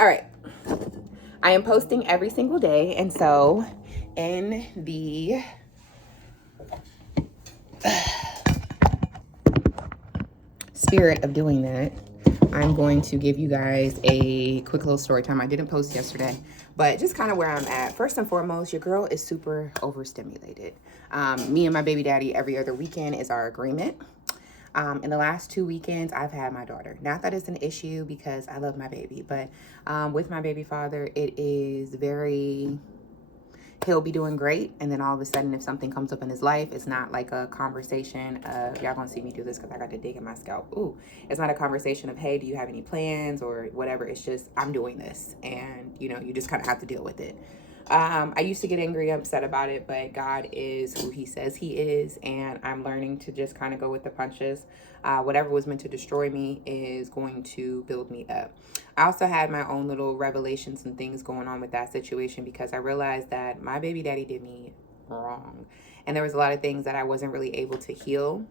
All right. I am posting every single day. And so, in the spirit of doing that, I'm going to give you guys a quick little story time. I didn't post yesterday, but just kind of where I'm at. First and foremost, your girl is super overstimulated. Me and my baby daddy every other weekend is our agreement. In the last 2 weekends, I've had my daughter. Not that it's an issue because I love my baby, but with my baby father, it is very, he'll be doing great. And then all of a sudden, if something comes up in his life, it's not like a conversation of, y'all gonna see me do this because I got to dig in my scalp. Ooh, it's not a conversation of, hey, do you have any plans or whatever. It's just, I'm doing this. And, you just kind of have to deal with it. I used to get angry, upset about it, but God is who he says he is, and I'm learning to just kind of go with the punches. Whatever was meant to destroy me is going to build me up. I also had my own little revelations and things going on with that situation because I realized that my baby daddy did me wrong. And there was a lot of things that I wasn't really able to heal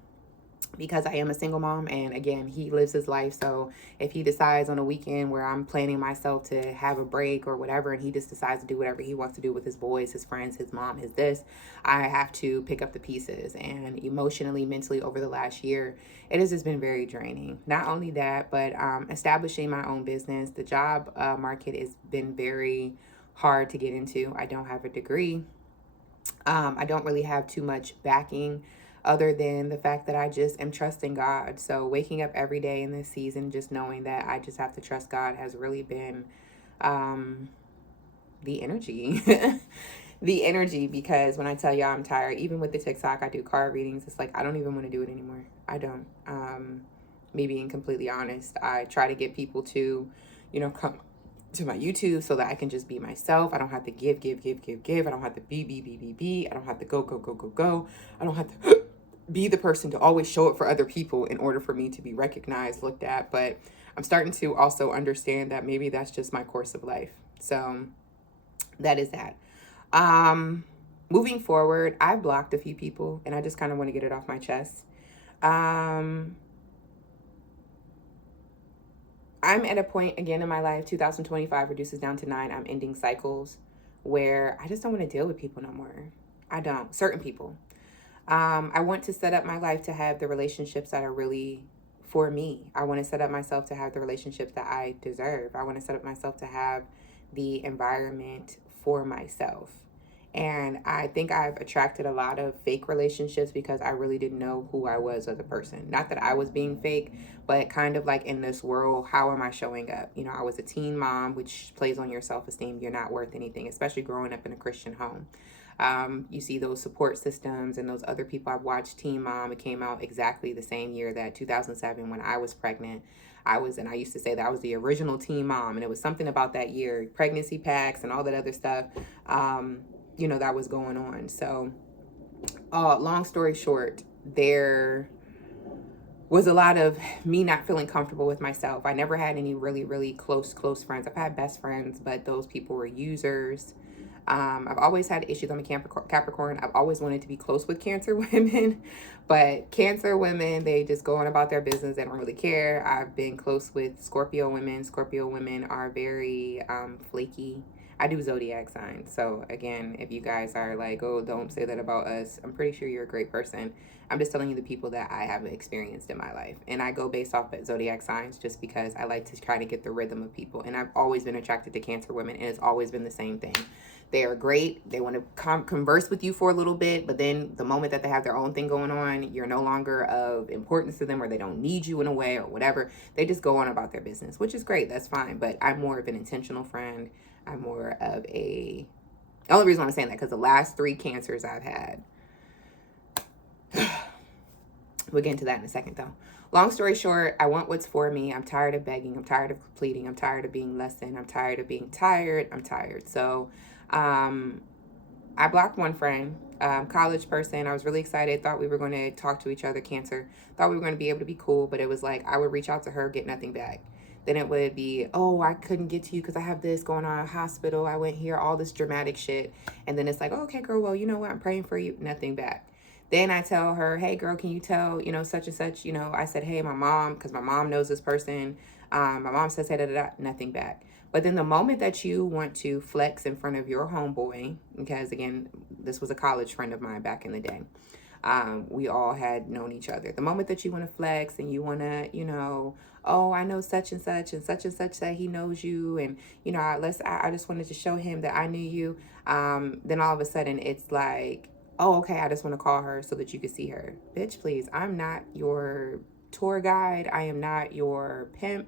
because I am a single mom, and again, he lives his life. So if he decides on a weekend where I'm planning myself to have a break or whatever, and he just decides to do whatever he wants to do with his boys, his friends, his mom, his this, I have to pick up the pieces. And emotionally, mentally, over the last year, it has just been very draining. Not only that, but establishing my own business, the job market has been very hard to get into. I don't have a degree. I don't really have too much backing other than the fact that I just am trusting God. So waking up every day in this season, just knowing that I just have to trust God has really been the energy. The energy, because when I tell y'all I'm tired, even with the TikTok, I do card readings. It's like, I don't even want to do it anymore. I don't. Me being completely honest, I try to get people to, come to my YouTube so that I can just be myself. I don't have to give. I don't have to be. I don't have to go. I don't have to be the person to always show up for other people in order for me to be recognized, looked at. But I'm starting to also understand that maybe that's just my course of life. So that is that. Moving forward, I've blocked a few people and I just kind of want to get it off my chest. I'm at a point again in my life, 2025 reduces down to 9. I'm ending cycles where I just don't want to deal with people no more. I don't. Certain people. I want to set up my life to have the relationships that are really for me. I want to set up myself to have the relationships that I deserve. I want to set up myself to have the environment for myself. And I think I've attracted a lot of fake relationships because I really didn't know who I was as a person. Not that I was being fake, but kind of like in this world, how am I showing up? I was a teen mom, which plays on your self-esteem. You're not worth anything, especially growing up in a Christian home. You see those support systems and those other people. I've watched Teen Mom. It came out exactly the same year, that 2007, when I was pregnant. I used to say that I was the original Teen Mom, and it was something about that year, pregnancy packs and all that other stuff, that was going on. So, long story short, there was a lot of me not feeling comfortable with myself. I never had any really, really close friends. I've had best friends, but those people were users. I've always had issues. I'm a Capricorn. I've always wanted to be close with Cancer women, but Cancer women, they just go on about their business. They don't really care. I've been close with Scorpio women. Scorpio women are very flaky. I do zodiac signs. So again, if you guys are like, oh, don't say that about us, I'm pretty sure you're a great person. I'm just telling you the people that I have experienced in my life. And I go based off of zodiac signs just because I like to try to get the rhythm of people. And I've always been attracted to Cancer women, and it's always been the same thing. They are great. They want to converse with you for a little bit, but then the moment that they have their own thing going on, you're no longer of importance to them, or they don't need you in a way or whatever. They just go on about their business, which is great. That's fine. But I'm more of an intentional friend. I'm more of the only reason I'm saying that, because the last 3 Cancers I've had, we'll get into that in a second though. Long story short, I want what's for me. I'm tired of begging. I'm tired of pleading. I'm tired of being less than. I'm tired of being tired. I'm tired. So I blocked one friend, college person. I was really excited. Thought we were going to talk to each other, Cancer. Thought we were going to be able to be cool, but it was like I would reach out to her, get nothing back. Then it would be, oh, I couldn't get to you because I have this going on at hospital. I went here, all this dramatic shit. And then it's like, oh, okay, girl, well, you know what? I'm praying for you. Nothing back. Then I tell her, hey, girl, can you tell, such and such, I said, hey, my mom, because my mom knows this person. My mom says, hey, da, da, da, nothing back. But then the moment that you want to flex in front of your homeboy, because again, this was a college friend of mine back in the day. We all had known each other. The moment that you want to flex and you want to, oh, I know such and such that he knows you, and I just wanted to show him that I knew you. Then all of a sudden it's like, oh, okay, I just want to call her so that you can see her. Bitch, please, I'm not your tour guide. I am not your pimp.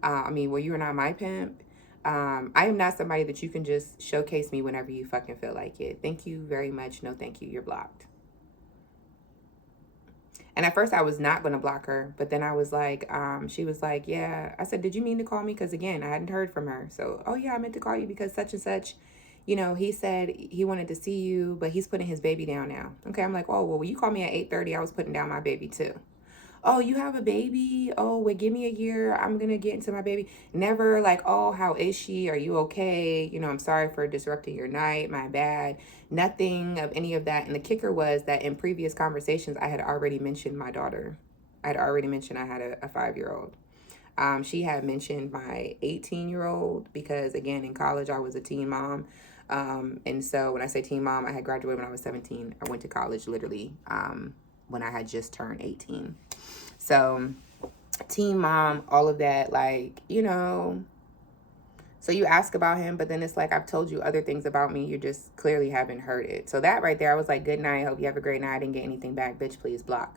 Well, you are not my pimp. I am not somebody that you can just showcase me whenever you fucking feel like it. Thank you very much. No, thank you. You're blocked. And at first I was not going to block her, but then I was like, she was like, yeah. I said, did you mean to call me? Because again, I hadn't heard from her. So, oh yeah, I meant to call you because such and such, he said he wanted to see you, but he's putting his baby down now. Okay, I'm like, oh, well, when you called me at 8:30, I was putting down my baby too. Oh, you have a baby? Oh, well, give me a year. I'm going to get into my baby. Never like, oh, how is she? Are you okay? I'm sorry for disrupting your night. My bad. Nothing of any of that. And the kicker was that in previous conversations, I had already mentioned my daughter. I had already mentioned I had a 5-year-old. She had mentioned my 18-year-old because, again, in college, I was a teen mom. And so when I say teen mom, I had graduated when I was 17. I went to college literally when I had just turned 18. So, teen mom, all of that, so you ask about him, but then it's like, I've told you other things about me. You just clearly haven't heard it. So that right there, I was like, good night. Hope you have a great night. I didn't get anything back. Bitch, please block.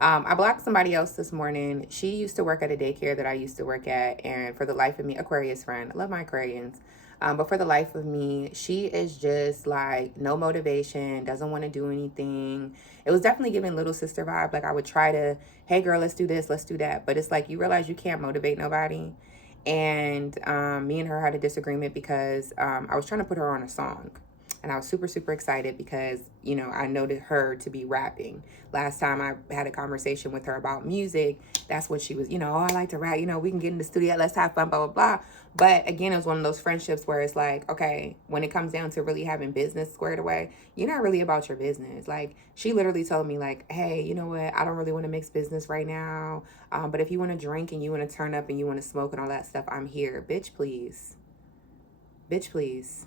I blocked somebody else this morning. She used to work at a daycare that I used to work at. And for the life of me, Aquarius friend, I love my Aquarians. But for the life of me, she is just like no motivation, doesn't want to do anything. It was definitely giving little sister vibe. Like I would try to, hey girl, let's do this, let's do that. But it's like you realize you can't motivate nobody. And me and her had a disagreement because I was trying to put her on a song. And I was super, super excited because, I noted her to be rapping. Last time I had a conversation with her about music, that's what she was, oh, I like to rap, we can get in the studio, let's have fun, blah, blah, blah. But again, it was one of those friendships where it's like, okay, when it comes down to really having business squared away, you're not really about your business. Like, she literally told me, like, hey, you know what? I don't really want to mix business right now. But if you want to drink and you want to turn up and you want to smoke and all that stuff, I'm here. Bitch, please. Bitch, please.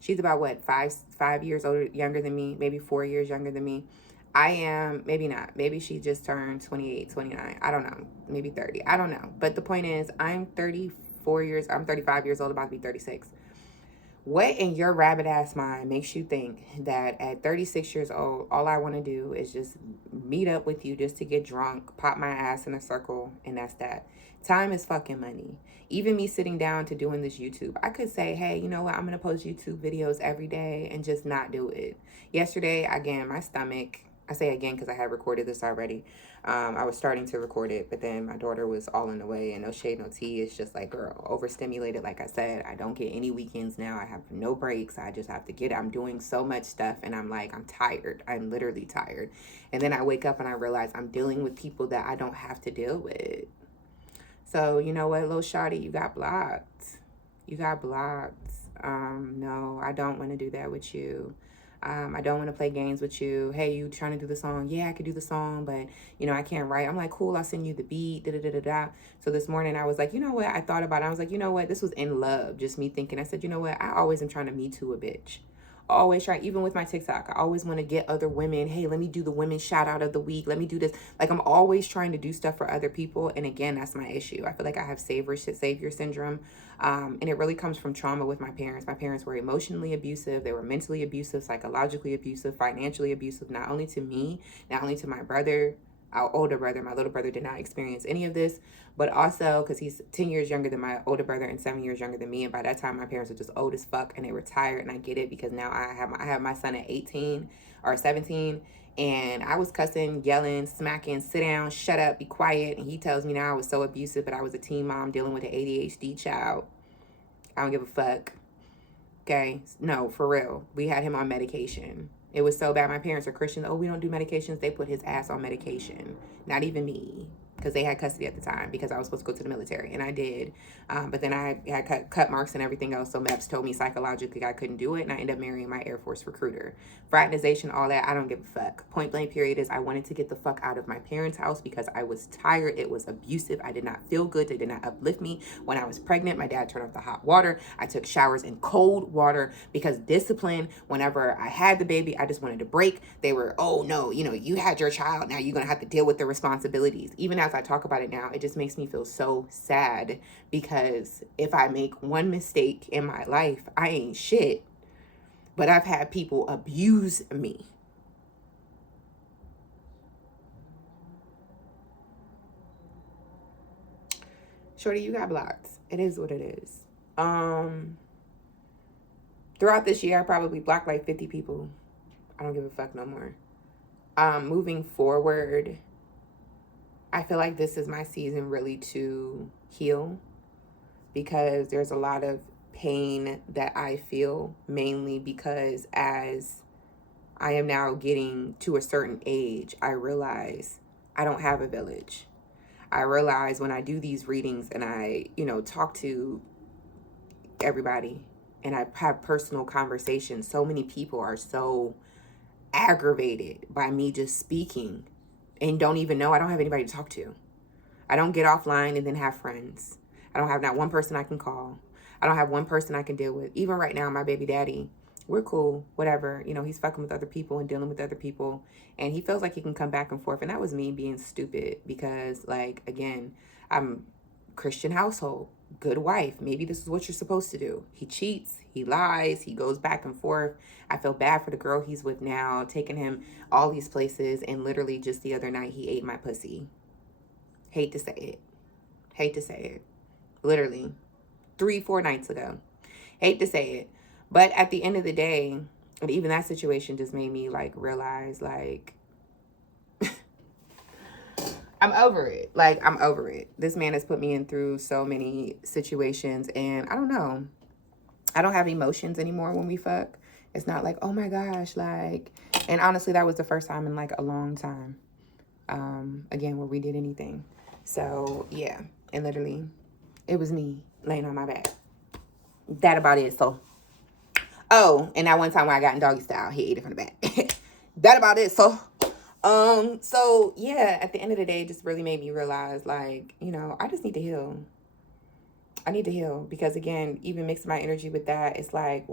She's about what, 5 years younger than me, maybe 4 years younger than me. I am, maybe not. Maybe she just turned 28, 29. I don't know. Maybe 30. I don't know. But the point is, I'm 35 years old, about to be 36. What in your rabbit ass mind makes you think that at 36 years old, all I want to do is just meet up with you just to get drunk, pop my ass in a circle, and that's that? Time is fucking money. Even me sitting down to doing this YouTube, I could say, hey, you know what? I'm going to post YouTube videos every day and just not do it. Yesterday, again, my stomach, I say again because I had recorded this already. I was starting to record it, but then my daughter was all in the way, and no shade, no tea. It's just like, girl, overstimulated. Like I said, I don't get any weekends now. I have no breaks. I just have to I'm doing so much stuff, and I'm like, I'm tired. I'm literally tired. And then I wake up and I realize I'm dealing with people that I don't have to deal with. So, you know what, little shawty, you got blocked. You got blocked. No, I don't want to do that with you. I don't want to play games with you. Hey, you trying to do the song? Yeah, I could do the song, but, I can't write. I'm like, cool, I'll send you the beat, da-da-da-da-da. So this morning I was like, you know what? I thought about it. I was like, you know what? This was in love, just me thinking. I said, you know what? I always am trying to Me Too a bitch. Always try, even with my TikTok, I always want to get other women. Hey, let me do the women shout out of the week. Let me do this. Like, I'm always trying to do stuff for other people. And again, that's my issue. I feel like I have savior syndrome. And it really comes from trauma with my parents. My parents were emotionally abusive. They were mentally abusive, psychologically abusive, financially abusive, not only to me, not only to my brother, our older brother. My little brother did not experience any of this, but also because he's 10 years younger than my older brother and 7 years younger than me. And by that time, my parents were just old as fuck and they were tired. And I get it because now I have my son at 18 or 17. And I was cussing, yelling, smacking, sit down, shut up, be quiet. And he tells me now I was so abusive, but I was a teen mom dealing with an ADHD child. I don't give a fuck. Okay? No, for real. We had him on medication. It was so bad. My parents are Christians. Oh, we don't do medications. They put his ass on medication. Not even me. because they had custody at the time because I was supposed to go to the military, and I did. But then I had cut marks and everything else, so MEPS told me psychologically I couldn't do it, and I ended up marrying my Air Force recruiter. Fraternization, all that, I don't give a fuck. Point blank period is I wanted to get the fuck out of my parents' house because I was tired. It was abusive. I did not feel good. They did not uplift me. When I was pregnant, my dad turned off the hot water. I took showers in cold water because discipline, whenever I had the baby, I just wanted to break. They were, oh no, you had your child, now you're gonna have to deal with the responsibilities. Even as I talk about it now, it just makes me feel so sad, because if I make one mistake in my life, I ain't shit. But I've had people abuse me. Shorty, you got blocked. It is what it is. Throughout this year, I probably blocked like 50 people. I don't give a fuck no more. Moving forward, I feel like this is my season really to heal, because there's a lot of pain that I feel, mainly because as I am now getting to a certain age, I realize I don't have a village. I realize when I do these readings and I, talk to everybody and I have personal conversations, so many people are so aggravated by me just speaking and don't even know I don't have anybody to talk to. I don't get offline and then have friends. I don't have not one person I can call. I don't have one person I can deal with. Even right now, my baby daddy, we're cool, whatever. He's fucking with other people and dealing with other people. And he feels like he can come back and forth. And that was me being stupid because, again, I'm Christian household, good wife. Maybe this is what you're supposed to do. He cheats, he lies, he goes back and forth. I feel bad for the girl he's with now, taking him all these places. And literally just the other night, he ate my pussy. Hate to say it. Hate to say it. Literally 3-4 nights ago. Hate to say it. But at the end of the day, and even that situation just made me realize I'm over it. I'm over it. This man has put me in through so many situations, and I don't know. I don't have emotions anymore when we fuck. It's not like, oh my gosh, and honestly, that was the first time in a long time. Again, where we did anything. So yeah, and literally it was me laying on my back. That about it. So, oh, and that one time when I got in doggy style, he ate it from the back. That about it. So yeah, at the end of the day, it just really made me realize, I just need to heal. I need to heal because, again, even mixing my energy with that, it's why?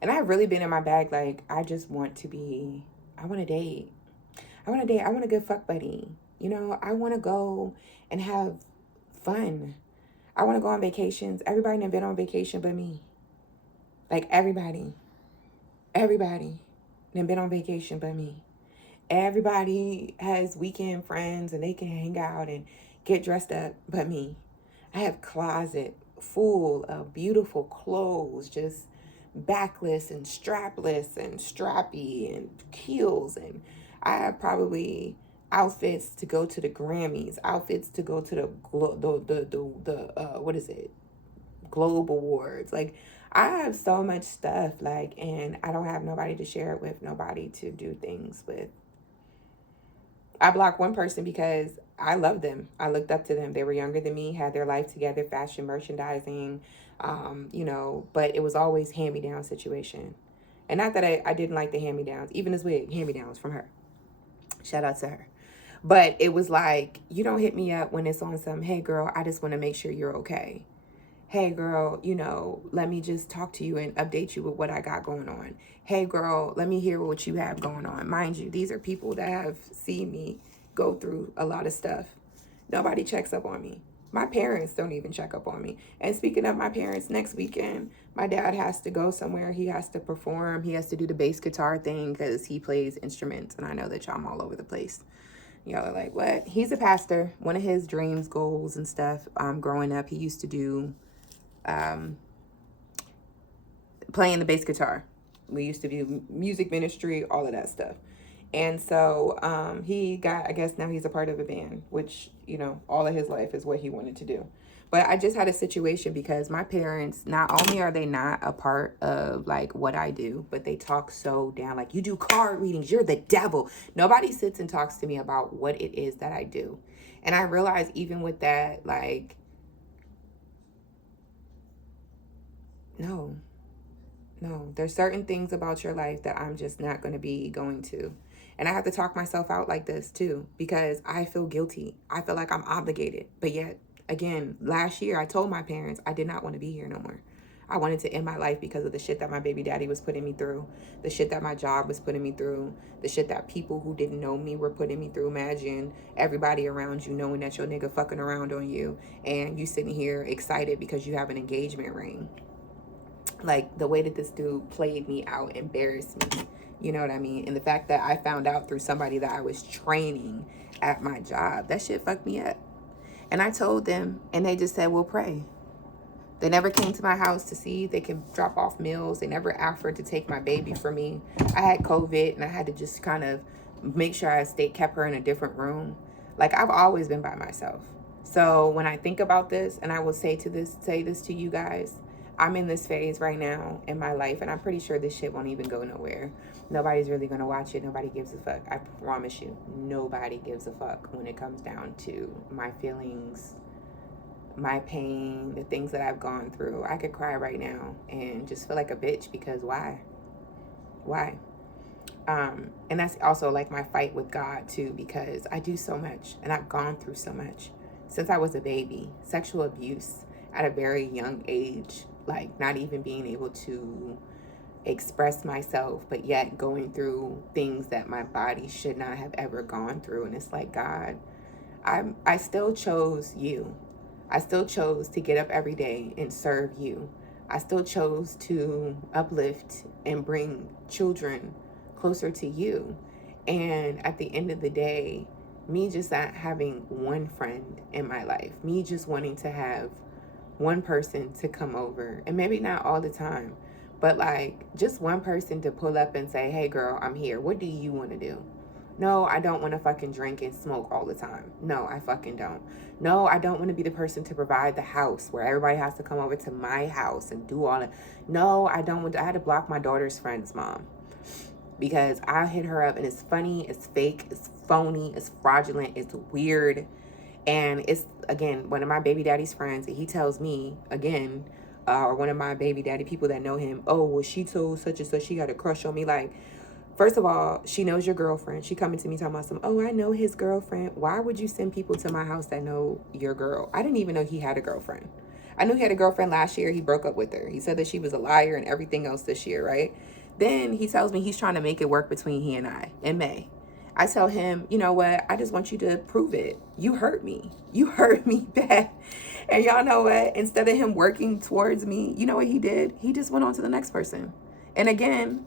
And I've really been in my bag. I just want to be, I want to date. I want a good fuck buddy. I want to go and have fun. I want to go on vacations. Everybody done been on vacation but me. Everybody done been on vacation but me. Everybody has weekend friends and they can hang out and get dressed up but me. I have closet full of beautiful clothes, just backless and strapless and strappy and heels, and I have probably outfits to go to the Grammys, outfits to go to the what is it, Globe Awards. I have so much stuff, and I don't have nobody to share it with, nobody to do things with. I blocked one person because I loved them. I looked up to them. They were younger than me, had their life together, fashion, merchandising, but it was always hand-me-down situation. And not that I didn't like the hand-me-downs. Even this wig, hand-me-downs from her. Shout out to her. But it was you don't hit me up when it's on some, hey, girl, I just want to make sure you're okay. Hey, girl, let me just talk to you and update you with what I got going on. Hey, girl, let me hear what you have going on. Mind you, these are people that have seen me go through a lot of stuff. Nobody checks up on me. My parents don't even check up on me. And speaking of my parents, next weekend, my dad has to go somewhere. He has to perform. He has to do the bass guitar thing because he plays instruments. And I know that y'all all over the place. Y'all are like, what? He's a pastor. One of his dreams, goals, and stuff, growing up, he used to do playing the bass guitar. We used to do music ministry, all of that stuff. And so he got, I guess now he's a part of a band, which, you know, all of his life is what he wanted to do. But I just had a situation because my parents, not only are they not a part of like what I do, but they talk so down. Like, you do card readings, you're the devil. Nobody sits and talks to me about what it is that I do. And I realize even with that, like, no, no, there's certain things about your life that I'm just not going to be going to. And I have to talk myself out like this too, because I feel guilty. I feel like I'm obligated. But yet, again, last year I told my parents I did not want to be here no more. I wanted to end my life because of the shit that my baby daddy was putting me through, the shit that my job was putting me through, the shit that people who didn't know me were putting me through. Imagine everybody around you knowing that your nigga fucking around on you and you sitting here excited because you have an engagement ring. Like, the way that this dude played me out embarrassed me. You know what I mean? And the fact that I found out through somebody that I was training at my job, that shit fucked me up. And I told them, and they just said, we'll pray. They never came to my house to see if they could drop off meals. They never offered to take my baby for me. I had COVID and I had to just kind of make sure I kept her in a different room. Like, I've always been by myself. So when I think about this, and I will say this to you guys, I'm in this phase right now in my life, and I'm pretty sure this shit won't even go nowhere. Nobody's really going to watch it. Nobody gives a fuck. I promise you, nobody gives a fuck when it comes down to my feelings, my pain, the things that I've gone through. I could cry right now and just feel like a bitch because why? Why? And that's also like my fight with God too, because I do so much and I've gone through so much since I was a baby. Sexual abuse at a very young age, like not even being able to express myself, but yet going through things that my body should not have ever gone through. And it's like, God, I still chose you. I still chose to get up every day and serve you. I still chose to uplift and bring children closer to you. And at the end of the day, me just not having one friend in my life, me just wanting to have one person to come over, and maybe not all the time, but like just one person to pull up and say, hey girl, I'm here. What do you want to do? No, I don't want to fucking drink and smoke all the time. No, I fucking don't. No, I don't want to be the person to provide the house where everybody has to come over to my house and do all that. No, I don't want to. I had to block my daughter's friend's mom because I hit her up and it's funny, it's fake, it's phony, it's fraudulent, it's weird. And it's, again, one of my baby daddy's friends, and he tells me, again, or one of my baby daddy people that know him, oh, well, she told such and such she got a crush on me. Like, first of all, she knows your girlfriend. She coming to me talking about some, oh, I know his girlfriend. Why would you send people to my house that know your girl? I didn't even know he had a girlfriend. I knew he had a girlfriend last year. He broke up with her. He said that she was a liar and everything else this year, right? Then he tells me he's trying to make it work between he and I in May. I tell him, you know what? I just want you to prove it. You hurt me. You hurt me bad. And y'all know what? Instead of him working towards me, you know what he did? He just went on to the next person. And again,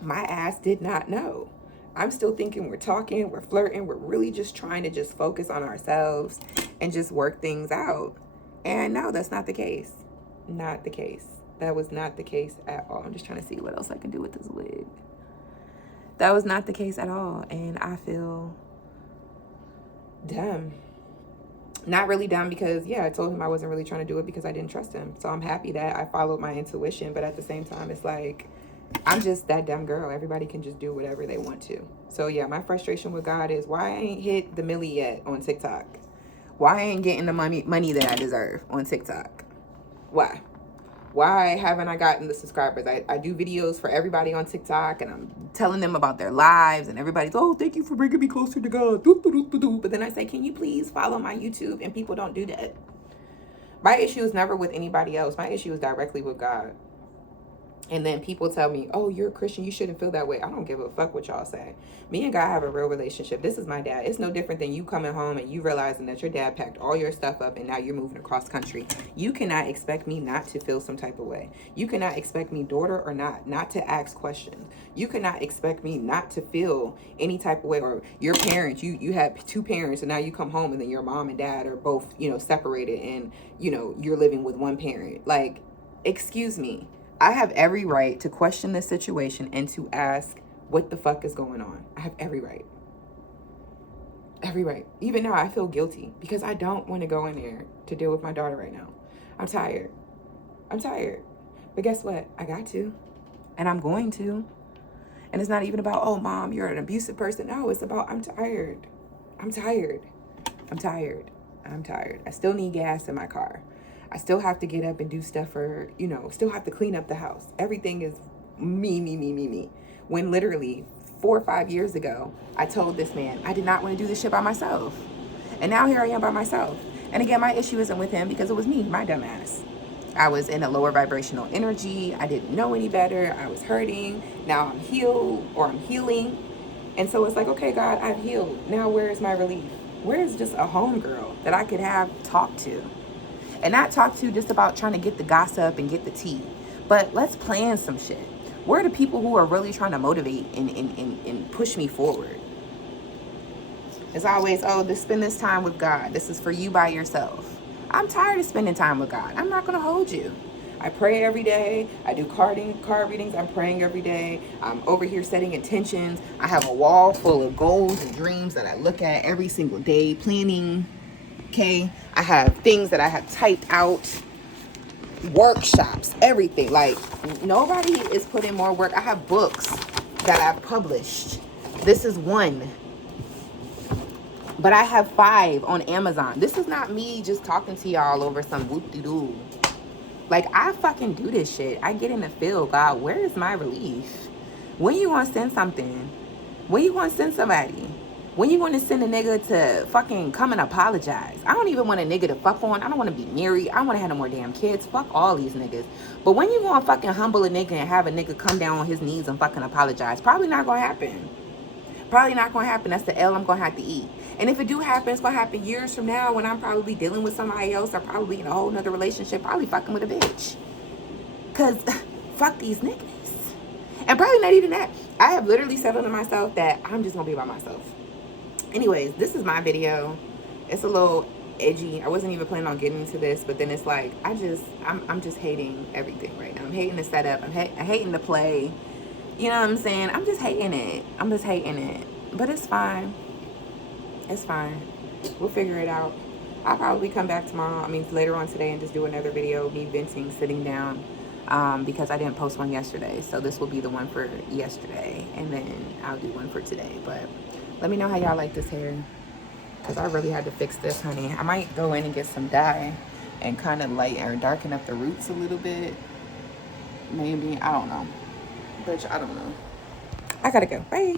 my ass did not know. I'm still thinking we're talking, we're flirting, we're really just trying to just focus on ourselves and just work things out. And no, that's not the case. Not the case. That was not the case at all. I'm just trying to see what else I can do with this wig. That was not the case at all. And I feel dumb. Not really dumb because, yeah, I told him I wasn't really trying to do it because I didn't trust him. So I'm happy that I followed my intuition. But at the same time, it's like, I'm just that dumb girl. Everybody can just do whatever they want to. So, yeah, my frustration with God is why I ain't hit the milli yet on TikTok. Why I ain't getting the money that I deserve on TikTok. Why? Why haven't I gotten the subscribers? I do videos for everybody on TikTok and I'm telling them about their lives and everybody's, oh, thank you for bringing me closer to God. But then I say, can you please follow my YouTube? And people don't do that. My issue is never with anybody else. My issue is directly with God. And then people tell me, oh, you're a Christian, you shouldn't feel that way. I don't give a fuck what y'all say. Me and God have a real relationship. This is my dad. It's no different than you coming home and you realizing that your dad packed all your stuff up and now you're moving across country. You cannot expect me not to feel some type of way. You cannot expect me, daughter or not to ask questions. You cannot expect me not to feel any type of way. Or your parents, you had two parents and now you come home and then your mom and dad are both, separated and, you're living with one parent. Like, excuse me. I have every right to question this situation and to ask what the fuck is going on. I have every right. Every right. Even now, I feel guilty because I don't want to go in there to deal with my daughter right now. I'm tired. I'm tired. But guess what? I got to. And I'm going to. And it's not even about, oh, mom, you're an abusive person. No, it's about, I'm tired. I'm tired. I'm tired. I'm tired. I still need gas in my car. I still have to get up and do stuff for, you know, still have to clean up the house. Everything is me. When literally 4 or 5 years ago, I told this man I did not want to do this shit by myself. And now here I am by myself. And again, my issue isn't with him because it was me, my dumb ass. I was in a lower vibrational energy. I didn't know any better. I was hurting. Now I'm healed, or I'm healing. And so it's like, okay, God, I've healed. Now where's my relief? Where's just a homegirl that I could have talk to? And not talk to just about trying to get the gossip and get the tea. But let's plan some shit. Where are the people who are really trying to motivate and push me forward? It's always, oh, spend this time with God. This is for you by yourself. I'm tired of spending time with God. I'm not going to hold you. I pray every day. I do card readings. I'm praying every day. I'm over here setting intentions. I have a wall full of goals and dreams that I look at every single day, planning. Okay. I have things that I have typed out, workshops, everything. Like, nobody is putting more work. I have books that I've published. This is one. But I have 5 on Amazon. This is not me just talking to y'all over some whoop-de-doo. Like, I fucking do this shit. I get in the field. God, where is my relief? When you want to send something? When you want to send somebody? When you want to send a nigga to fucking come and apologize? I don't even want a nigga to fuck on. I don't want to be married. I don't want to have no more damn kids. Fuck all these niggas. But when you want to fucking humble a nigga and have a nigga come down on his knees and fucking apologize, probably not going to happen. Probably not going to happen. That's the L I'm going to have to eat. And if it do happen, it's going to happen years from now when I'm probably dealing with somebody else or probably in a whole nother relationship, probably fucking with a bitch. Because fuck these niggas. And probably not even that. I have literally settled to myself that I'm just going to be by myself. Anyways, this is my video. It's a little edgy. I wasn't even planning on getting into this, but then it's like, I'm just hating everything right now. I'm hating the setup. I'm hating the play. You know what I'm saying? I'm just hating it. I'm just hating it. But it's fine. It's fine. We'll figure it out. I'll probably come back tomorrow. I mean, later on today and just do another video of me venting, sitting down. Because I didn't post one yesterday. So this will be the one for yesterday. And then I'll do one for today. But let me know how y'all like this hair. Because I really had to fix this, honey. I might go in and get some dye and kind of light or darken up the roots a little bit. Maybe. I don't know. Bitch, I don't know. I gotta go. Bye.